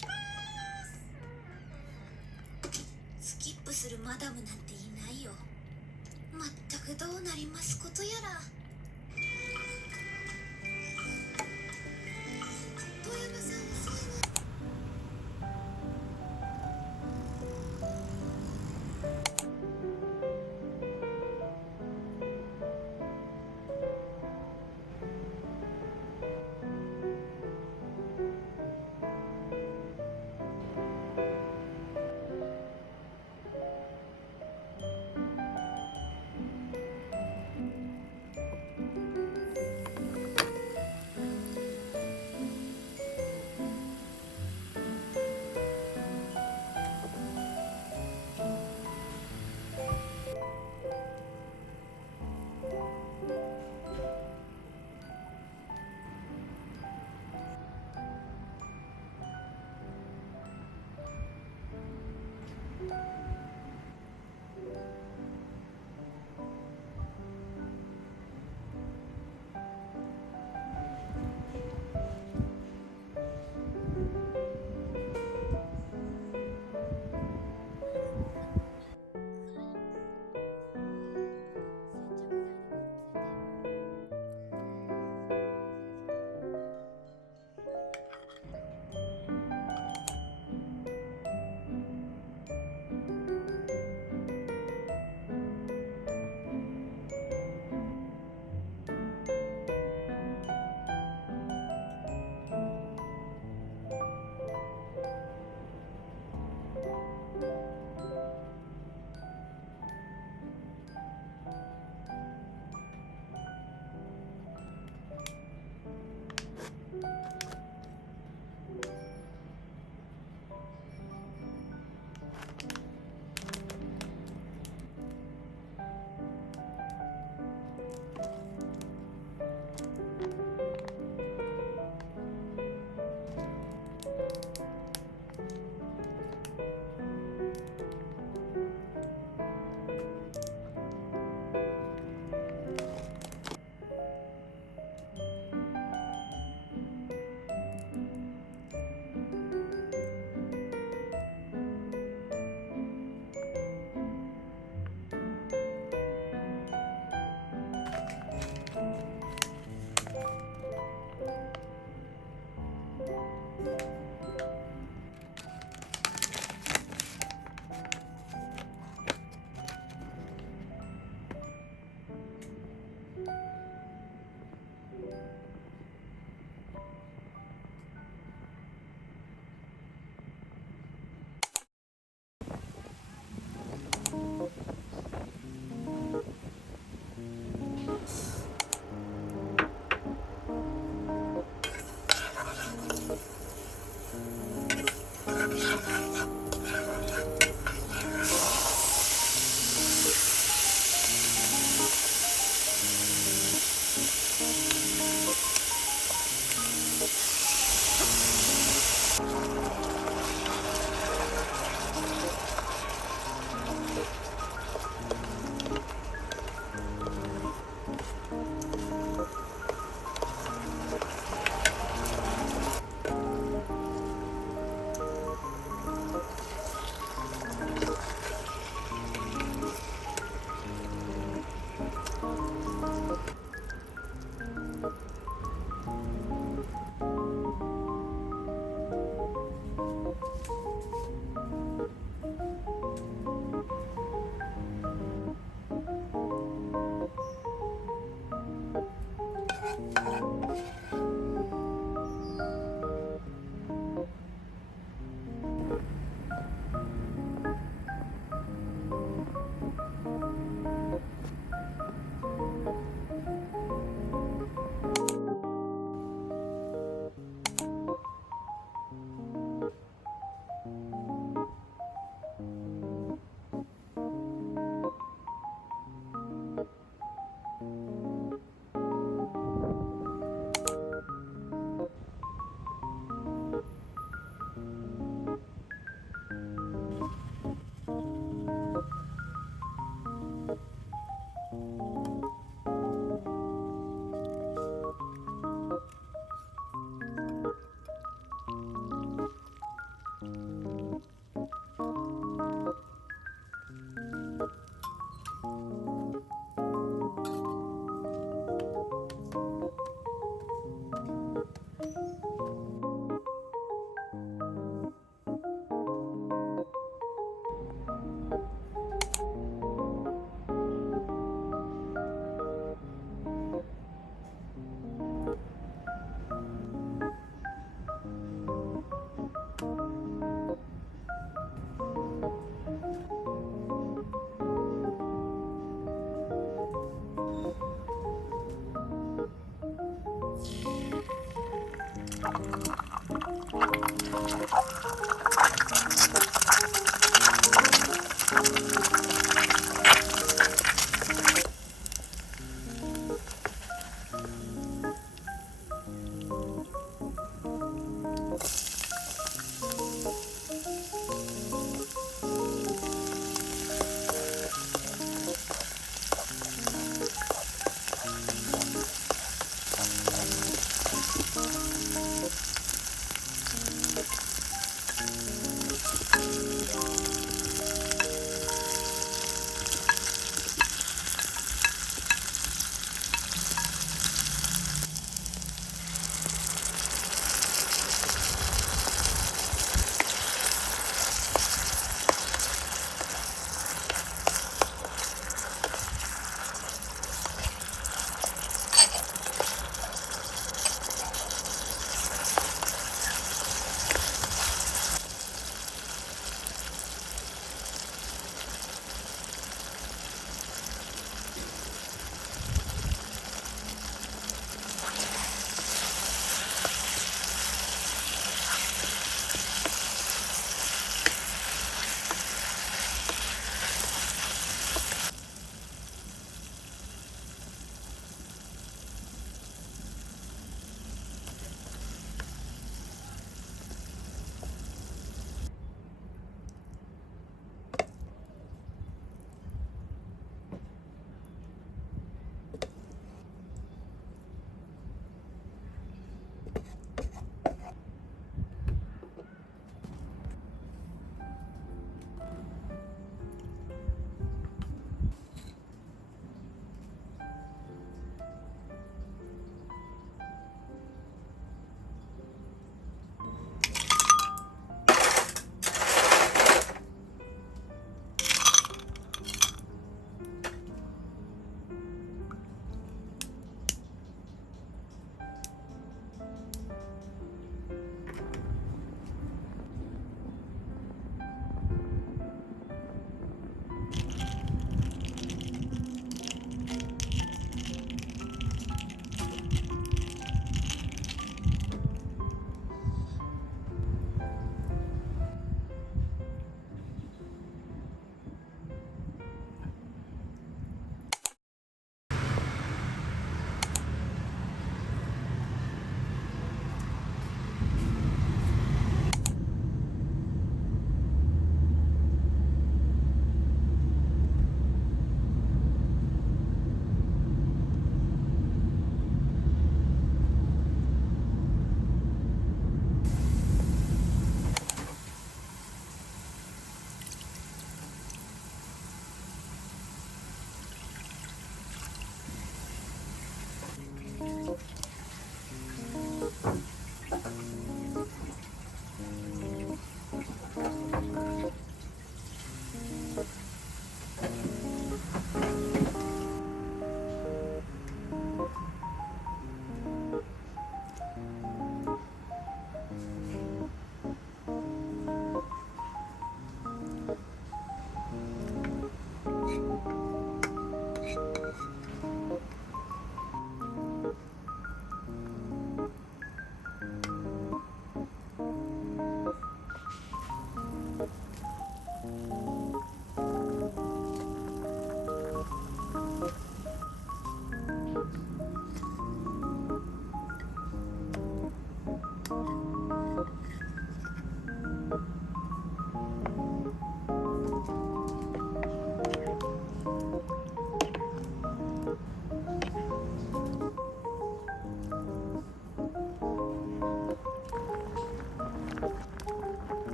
ますスキップするマダムなんていないよまったくどうなりますことやら。Thank you.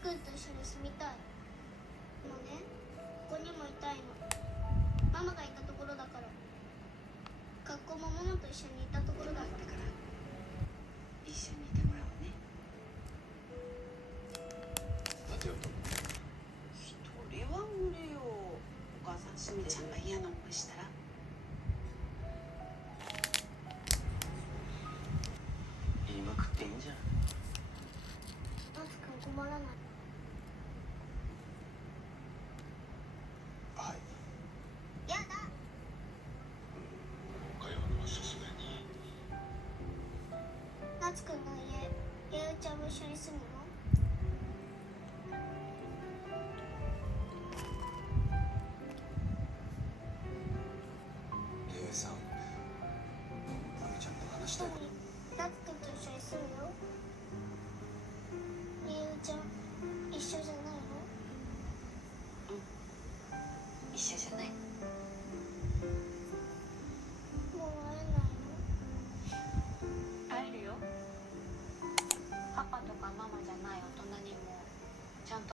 くんと一緒に住みたい。もうねここにもいたいの。ママがいたところだから。学校もママと一緒にいたところだからから。一緒にいてもらおうね。立てようと一人は無理よお母さんすみちゃん